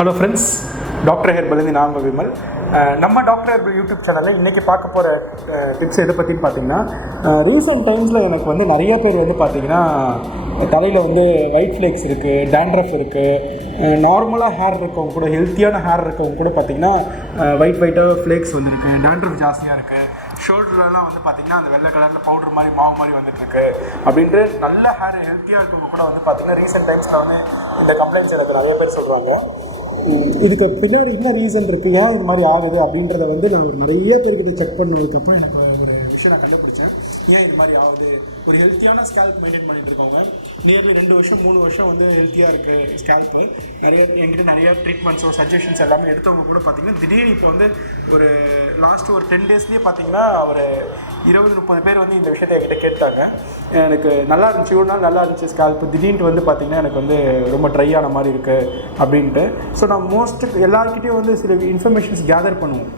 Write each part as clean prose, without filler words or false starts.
Hello friends, doctor herbal நான் உங்கள் விமல். நம்ம டாக்டர் ஹெர்பல் யூடியூப் சேனலில் இன்றைக்கி பார்க்க போகிற டிப்ஸ் எதை பற்றின்னு பார்த்தீங்கன்னா, ரீசெண்ட் டைம்ஸில் எனக்கு வந்து நிறைய பேர் வந்து பார்த்திங்கன்னா தலையில் வந்து ஒயிட் ஃப்ளேக்ஸ் இருக்குது, டேண்ட்ரஃப் இருக்குது. நார்மலாக ஹேர் இருக்கவங்க கூட, ஹெல்த்தியான ஹேர் இருக்கவங்க கூட பார்த்திங்கன்னா ஒயிட்டாக ஃப்ளேக்ஸ் வந்துருக்கு, டேண்ட்ரஃப் ஜாஸ்தியாக இருக்குது. ஷோல்டர்லாம் வந்து பார்த்திங்கன்னா அந்த வெள்ளை கலரில் பவுடர் மாதிரி மாவு மாதிரி வந்துட்டுருக்கு. அப்படின்ட்டு நல்ல ஹேர் ஹெல்த்தியாக இருக்கவங்க கூட வந்து பார்த்திங்கன்னா ரீசெண்ட் டைம்ஸில் வந்து இந்த கம்ப்ளைண்ட்ஸ் எனக்கு நிறைய பேர் சொல்கிறாங்க. இதுக்கு பின்னாடி என்ன ரீசன் இருக்குது, ஏன் இது மாதிரி ஆகுது அப்படின்றத வந்து நான் ஒரு நிறைய பேர்கிட்ட செக் பண்ணதுக்கப்புறம் எனக்கு ஒரு விஷயம் நான் கண்டுபிடிச்சேன். ஏன் இது மாதிரி ஆகுது? ஒரு ஹெல்த்தியான ஸ்கேல்ப் மெயின்டைன் பண்ணிகிட்டு இருக்கவங்க, நியர்லி 2 வருஷம் 3 வருஷம் வந்து ஹெல்த்தியாக இருக்குது ஸ்கேல்ப்பு, என்கிட்ட நிறைய ட்ரீட்மெண்ட்ஸோ சஜஷன்ஸ் எல்லாமே எடுத்தவங்க கூட பார்த்திங்கன்னா திடீர்னு இப்போ வந்து ஒரு லாஸ்ட்டு ஒரு 10 டேஸ்லேயே பார்த்திங்கன்னா ஒரு 20-30 பேர் வந்து இந்த விஷயத்தை என்கிட்ட கேட்டாங்க. எனக்கு நல்லா இருந்துச்சு, ஒரு நாள் நல்லா இருந்துச்சு ஸ்கேல்ப்பு, திடீர்னு வந்து பார்த்திங்கன்னா எனக்கு வந்து ரொம்ப ட்ரை ஆன மாதிரி இருக்குது அப்படின்ட்டு. ஸோ நான் எல்லாருக்கிட்டையும் வந்து சில இன்ஃபர்மேஷன்ஸ் கேதர் பண்ணுவோம்,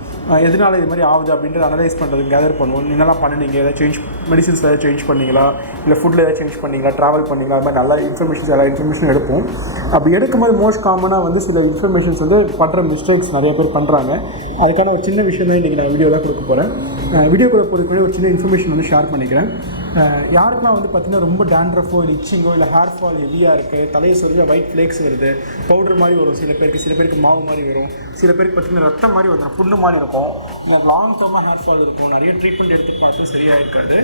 எதனால இது மாதிரி ஆகுது அப்படின்ட்டு அனலைஸ் பண்ணுறதுக்கு கேதர் பண்ணுவோம். என்னெல்லாம் பண்ணினீங்க, ஏதாவது மெடிசின்ஸ் ஏதாவது சேஞ்ச் பண்ணிங்களா, இல்லை ஃபுட்டில் ஏதாவது சேஞ்ச் பண்ணிங்களா, ட்ராவல் பண்ணிங்களா, அது மாதிரி நல்லா எல்லா இன்ஃபர்மேஷனும் எடுப்போம். அப்படி எடுக்கும்போது மோஸ்ட் காமனாக வந்து சில இன்ஃபர்மேஷன்ஸ் வந்து பண்ணுற மிஸ்டேக்ஸ் நிறைய பேர் பண்ணுறாங்க. அதுக்கான ஒரு சின்ன விஷயம் தான் இன்றைக்கி நான் வீடியோவில் கொடுக்க போகிறேன். வீடியோக்குள்ளே போகிறதுக்கு ஒரு சின்ன இன்ஃபர்மேஷன் வந்து ஷேர் பண்ணிக்கிறேன். யாருக்குலாம் வந்து பார்த்திங்கன்னா ரொம்ப டேண்ட்ரஃபோ, இச்சிங்கோ, இல்லை ஹேர் ஃபால் ஹெவியாக இருக்குது, தலையை சொல்லி ஒயிட் ஃப்ளேக்ஸ் வருது, பவுடர் மாதிரி வரும் சில பேருக்கு மாவு மாதிரி வரும், சில பேருக்கு பார்த்திங்கன்னா ரத்தம் மாதிரி வந்துடும், புண்ணு மாதிரி இருக்கும், இல்லை லாங் டர்மாக ஹேர் ஃபால் இருக்கும், நிறைய ட்ரீட்மெண்ட் எடுத்து பார்த்து சரியாக இருக்காது.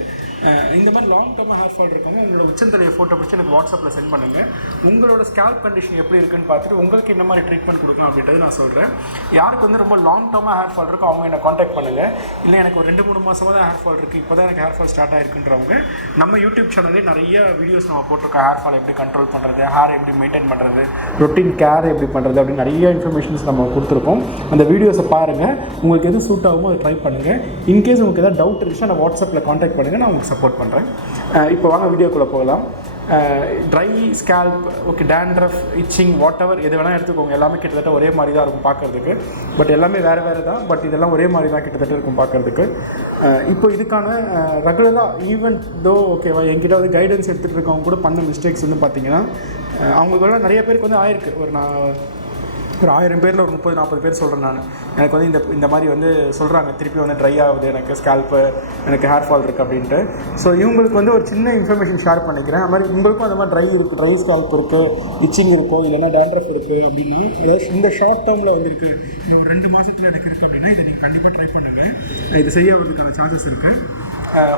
இந்த மாதிரி லாங் டர்மாக ஹேர் ஃபால் இருக்கவங்க உங்களோட உச்சந்தலையை ஃபோட்டோ பிடிச்சி எனக்கு வாட்ஸ்அப்பில் சென்ட் பண்ணுங்கள். உங்களோட ஸ்கேல்ப் கண்டிஷன் எப்படி இருக்குன்னு பார்த்துட்டு உங்களுக்கு என்ன மாதிரி ட்ரீட்மெண்ட் கொடுக்கலாம் அப்படின்றது நான் சொல்கிறேன். யாருக்கு வந்து ரொம்ப லாங் டர்மாக ஹேர் ஃபால் இருக்கும் அவங்க என்னை காண்டாக்ட் பண்ணுங்கள். இல்லை எனக்கு ஒரு 2-3 மாதமாக தான் ஹேர் ஃபால் இருக்குது, இப்போ தான் எனக்கு ஹேர் ஃபால் ஸ்டார்ட் ஆகிருக்குன்றவங்க நம்ம யூடியூப் சேனல்லே நிறைய வீடியோஸ் நம்ம போட்டிருக்கோம். ஹேர் ஃபால் எப்படி கண்ட்ரோல் பண்ணுறது, ஹேர் எப்படி மெயின்டைன் பண்ணுறது, ரொட்டீன் கேர் எப்படி பண்ணுறது அப்படின்னு நிறைய இன்ஃபர்மேஷன்ஸ் நம்ம கொடுத்துருக்கோம். அந்த வீடியோஸை பாருங்கள், உங்களுக்கு எது சூட் ஆகுமோ அதை ட்ரை பண்ணுங்கள். இன்கேஸ் உங்களுக்கு எதாவது டவுட் இருந்துச்சுன்னா நான் வாட்ஸ்அப்பில் காண்டாக்ட் பண்ணுங்கள், நான் உங்களுக்கு சப்போர்ட் பண்ணுறேன். இப்போ வாங்க வீடியோக்குள்ளே போகலாம். Dry scalp, okay, dandruff, itching, whatever எது வேணால் எடுத்துக்கோங்க. எல்லாமே கிட்டத்தட்ட ஒரே மாதிரி தான் இருக்கும் பார்க்குறதுக்கு, பட் எல்லாமே வேறு தான், பட் இதெல்லாம் ஒரே மாதிரி தான் கிட்டத்தட்ட இருக்கும் பார்க்குறதுக்கு. இப்போ இதுக்கான ரெகுலராக ஈவெண்ட் தோ ஓகேவா, என்கிட்ட வந்து கைடன்ஸ் எடுத்துகிட்டு இருக்கவங்க கூட பண்ண மிஸ்டேக்ஸ் வந்து பார்த்திங்கன்னா அவங்களுக்கெல்லாம் நிறைய பேருக்கு வந்து ஆயிருக்கு. ஒரு 1000 பேரில் ஒரு 30-40 பேர் சொல்கிறேன் நான். எனக்கு வந்து இந்த மாதிரி வந்து சொல்கிறாங்க, திருப்பி வந்து ட்ரை ஆகுது எனக்கு ஸ்கேல்ப்பு, எனக்கு ஹேர் ஃபால் இருக்குது அப்படின்ட்டு. ஸோ இவங்களுக்கு வந்து ஒரு சின்ன இன்ஃபர்மேஷன் ஷேர் பண்ணிக்கிறேன். அது மாதிரி உங்களுக்கும் அந்த மாதிரி ட்ரை ஸ்கேல்ப் இருக்குது, இச்சிங் இருக்கும், இல்லைன்னா டேண்ட்ரஃப் இருக்குது அப்படின்னா, அதாவது இந்த ஷார்ட் டேர்மில் வந்து இருக்குது, இந்த ஒரு 2 மாதத்தில் எனக்கு இருக்குது அப்படின்னா இதை நீங்கள் கண்டிப்பாக ட்ரை பண்ணுங்கள். இது சரியாகிறதுக்கான சான்சஸ் இருக்குது.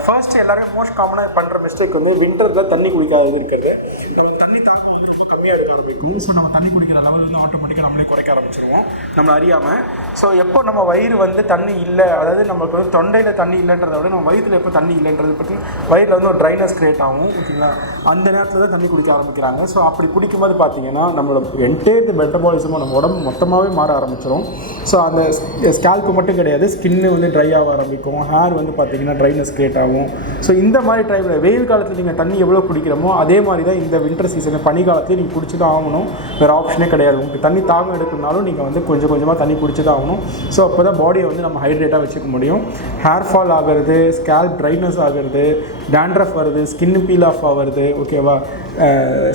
ஃபர்ஸ்ட் எல்லாருமே மோஸ்ட் காமனாக பண்ணுற மிஸ்டேக் வந்து வின்டரில் தண்ணி குடிக்காது இருக்கிறது. தண்ணி தாக்கம் வந்து ரொம்ப கம்மியாக எடுக்க ஆரம்பிக்கும். ஸோ நம்ம தண்ணி குடிக்கிற லெவல் வந்து ஆட்டோமேட்டிக்காக நம்மளே குறைக்க ஆரம்பிச்சிருவோம் நம்மளை அறியாமல். ஸோ எப்போ நம்ம வயிறு வந்து தண்ணி இல்லை, அதாவது நமக்கு வந்து தொண்டையில் தண்ணி இல்லைன்றதை விட நம்ம வயிற்றில் எப்போ தண்ணி இல்லைன்றது பற்றி வயிறில் வந்து ஒரு ட்ரைனஸ் க்ரியேட் ஆகும், ஓகேங்களா? அந்த நேரத்தில் தான் தண்ணி குடிக்க ஆரம்பிக்கிறாங்க. ஸோ அப்படி குடிக்கும்போது பார்த்திங்கன்னா நம்மளோட என்டையர் மெட்டபாலிசமும் நம்ம உடம்பு மொத்தமாகவே மாற ஆரம்பிச்சிடும். ஸோ அந்த ஸ்கேல்ப்பு மட்டும் கிடையாது, ஸ்கின்னு வந்து ட்ரை ஆக ஆரம்பிக்கும், ஹேர் வந்து பார்த்திங்கன்னா ட்ரைனஸ் க்ரியேட் ஆகும். ஸோ இந்த மாதிரி டைமில் வெயில் காலத்தில் நீங்கள் தண்ணி எவ்வளோ குடிக்கிறோமோ அதே மாதிரி தான் இந்த வின்டர் சீசனில் பனி காலத்தில் நீங்கள் குடிச்சு தான் ஆகணும், வேறு ஆப்ஷனே கிடையாது. உங்களுக்கு தண்ணி தாகம் எடுக்கணும்னாலும் நீங்கள் வந்து கொஞ்சம் கொஞ்சமாக தண்ணி குடிச்சு தான் ஆகணும். ஸோ அப்போ தான் பாடியை வந்து நம்ம ஹைட்ரேட்டாக வச்சுக்க முடியும். ஹேர் ஃபால் ஆகிறது, ஸ்கேல்ப் ட்ரைனஸ் ஆகிறது, டேண்ட்ரஃப் வருது, ஸ்கின் பீல் ஆஃப் ஆகிறது, ஓகேவா?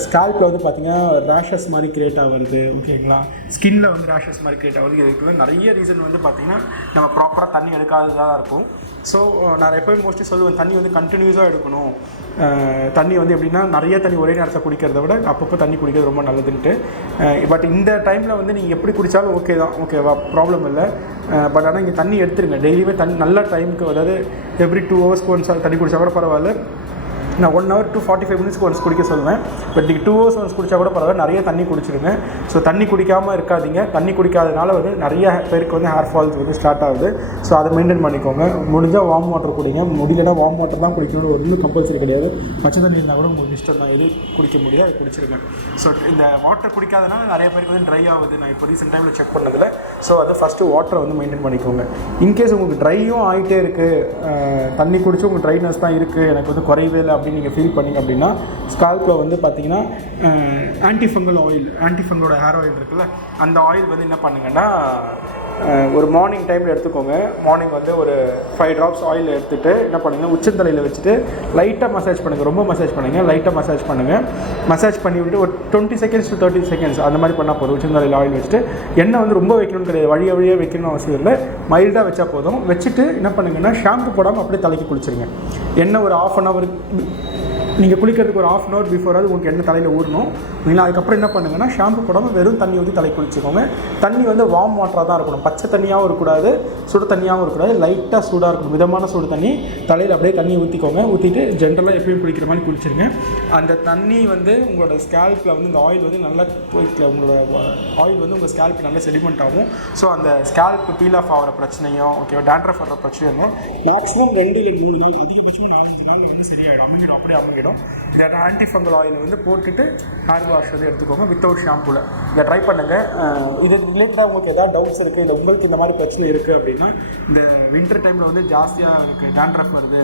ஸ்கேல்ப்பில் வந்து பார்த்திங்கன்னா ரேஷஸ் மாதிரி க்ரியேட் ஆகுது, ஓகேங்களா? ஸ்கின்னில் வந்து ரேஷஸ் மாதிரி க்ரியேட் ஆகுது. இதுக்கு நிறைய ரீசன் வந்து பார்த்திங்கன்னா நம்ம ப்ராப்பராக தண்ணி எடுக்காததாக இருக்கும். ஸோ நான் எப்போயும் மோஸ்ட்லி சொல்லுவேன், தண்ணி வந்து கண்டினியூஸாக எடுக்கணும். தண்ணி வந்து எப்படின்னா நிறைய தண்ணி ஒரே நேரத்தில் குடிக்கிறத விட அப்பப்போ தண்ணி குடிக்கிறது ரொம்ப நல்லதுன்ட்டு. பட் இந்த டைமில் வந்து நீங்கள் எப்படி குடித்தாலும் ஓகே தான், ஓகேவா, ப்ராப்ளம் இல்லை. பட் ஆனால் இங்கே தண்ணி எடுத்துருங்க, டெய்லியுமே தண்ணி நல்ல டைமுக்கு, அதாவது எவ்ரி 2 ஹவர்ஸ்க்கு ஒன்ஸ் தண்ணி குடித்தா கூட பரவாயில்ல. நான் 1 hour to 45 minutes ஒன்ஸ் குடிக்க சொல்லுவேன். பட் நீங்கள் 2 hours ஒன்ஸ் குடித்தா கூட பரவாயில்ல, நிறைய தண்ணி குடிச்சிருங்க. ஸோ தண்ணி குடிக்காமல் இருக்காதிங்க. தண்ணி குடிக்காதனால வந்து நிறைய பேருக்கு வந்து ஹேர் ஃபால்ஸ் வந்து ஸ்டார்ட் ஆகுது. ஸோ அதை மெயின்டைன் பண்ணிக்கோங்க. முடிஞ்சால் வார்ம் வாட்டர் குடிங்க, முடியலைன்னா வார்ம் வாட்டர் தான் குடிக்கணும், ஒரு இன்னும் கம்பல்சரி கிடையாது. பச்சை தண்ணி இருந்தால் கூட உங்களுக்கு இஷ்டம் தான், எது குடிக்க முடியாது அது குடிச்சிருங்க. ஸோ இந்த வாட்டர் குடிக்காதனால நிறைய பேருக்கு வந்து ட்ரை ஆகுது, நான் இப்போ ரீசெண்ட் டைமில் செக் பண்ணதில். ஸோ அது ஃபஸ்ட்டு வாட்டரை வந்து மெயின்டைன் பண்ணிக்கோங்க. இன்கேஸ் உங்களுக்கு ட்ரையும் ஆகிட்டே இருக்குது, தண்ணி குடிச்சு உங்களுக்கு ட்ரைனஸ் தான் இருக்குது, எனக்கு வந்து குறையவே இல்லை அப்படின்னு நீங்கள் ஃபீல் பண்ணிங்க அப்படின்னா ஸ்கால்பில் வந்து பார்த்தீங்கன்னா ஆன்டிஃபங்கல் ஆயில், ஆன்டிஃபங்கலோட ஹேர் ஆயில் இருக்குல்ல, அந்த ஆயில் வந்து என்ன பண்ணுங்கன்னா ஒரு மார்னிங் டைமில் எடுத்துக்கோங்க. மார்னிங் வந்து ஒரு 5 drops ஆயில் எடுத்துகிட்டு என்ன பண்ணுங்கள், உச்சந்தலையில் வச்சுட்டு லைட்டாக மசாஜ் பண்ணுங்கள். ரொம்ப மசாஜ் பண்ணுங்கள், லைட்டாக மசாஜ் பண்ணுங்கள். மசாஜ் பண்ணி விட்டு ஒரு 20 seconds to 30 seconds அந்த மாதிரி பண்ணால் போதும். உச்சந்தலையில் ஆயில் வச்சுட்டு எண்ணெய் வந்து ரொம்ப வைக்கணும்னு கிடையாது, வழியாக வைக்கணும்னு அவசியம் இல்லை, மைல்டாக வச்சா போதும். வச்சுட்டு என்ன பண்ணுங்கன்னா ஷாம்பு போடாமல் அப்படியே தலைக்கு குளிச்சிருங்க. எண்ணெய் ஒரு 1/2 hour நீங்கள் குளிக்கிறதுக்கு ஒரு 1/2 hour பிஃபோராது உங்களுக்கு எண்ணெய் தலையில் ஊறணும். நீங்கள் அதுக்கப்புறம் என்ன பண்ணுங்கன்னா ஷாம்பு போடாமல் வெறும் தண்ணி ஊற்றி தலை குளிச்சுக்கோங்க. தண்ணி வந்து வார்ம் வாட்டராக தான் இருக்கணும், பச்சை தண்ணியாகவும் இருக்கக்கூடாது, சுடு தண்ணியாகவும் இருக்கக்கூடாது, லைட்டாக சூடாக இருக்கணும். மிதமான சூடு தண்ணி தலையில் அப்படியே தண்ணி ஊற்றிக்கோங்க. ஊற்றிட்டு ஜென்ரலாக எப்பயும் குளிக்கிற மாதிரி குளிச்சிருங்க. அந்த தண்ணி வந்து உங்களோட ஸ்கேல்பில் வந்து இந்த ஆயில் வந்து நல்லா உங்களோட ஆயில் வந்து உங்கள் ஸ்கேல்ப் நல்லா செடிமெண்ட் ஆகும். ஸோ அந்த ஸ்கேல்ப் பீல் ஆஃப் ஆகிற பிரச்சனையும் ஓகேவா, டேண்ட்ரஃப் வர்ற பிரச்சனையும் மேக்ஸிமம் 2 இல்லை 3 நாள், அதிகபட்சமாக 4-5 நாள் வந்து சரியாயிடும், அமைங்கிடும், அப்படியே அமைங்கிடும். இந்த ஆன்டிஃபங்கல் ஆயில் வந்து போட்டுட்டு ஹேர் வாஷ் வந்து எடுத்துக்கோங்க வித்தவுட் ஷாம்புவில். இதை ட்ரை பண்ணுங்கள். இது ரிலேட்டடாக உங்களுக்கு எதாவது டவுட்ஸ் இருக்குது, இல்லை உங்களுக்கு இந்த மாதிரி பிரச்சனை இருக்குது அப்படின்னா, இந்த வின்டர் டைமில் வந்து ஜாஸ்தியாக எனக்கு டேண்ட்ரஃப் வருது,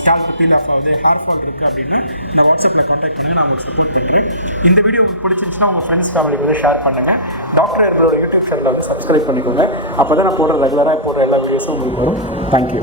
ஸ்கேல்ப் பீல் ஆஃப் ஆகுது, ஹேர் ஃபால் இருக்குது அப்படின்னா இந்த வாட்ஸ்அப்பில் காண்டாக்ட் பண்ணுங்கள், நான் உங்களுக்கு சப்போர்ட் பண்ணுறேன். இந்த வீடியோ உங்களுக்கு பிடிச்சிருந்துச்சுன்னா உங்கள் ஃப்ரெண்ட்ஸ் ஃபேமிலிக்கு வந்து ஷேர் பண்ணுங்கள். டாக்டர் ஹெர்பலோட யூடியூப் சேனலில் வந்து சப்ஸ்கிரைப் பண்ணிக்கோங்க. அப்போ தான் நான் போடுற ரெகுலராக போடுற எல்லா வீடியோஸும் உங்களுக்கு வரும். தேங்க்யூ.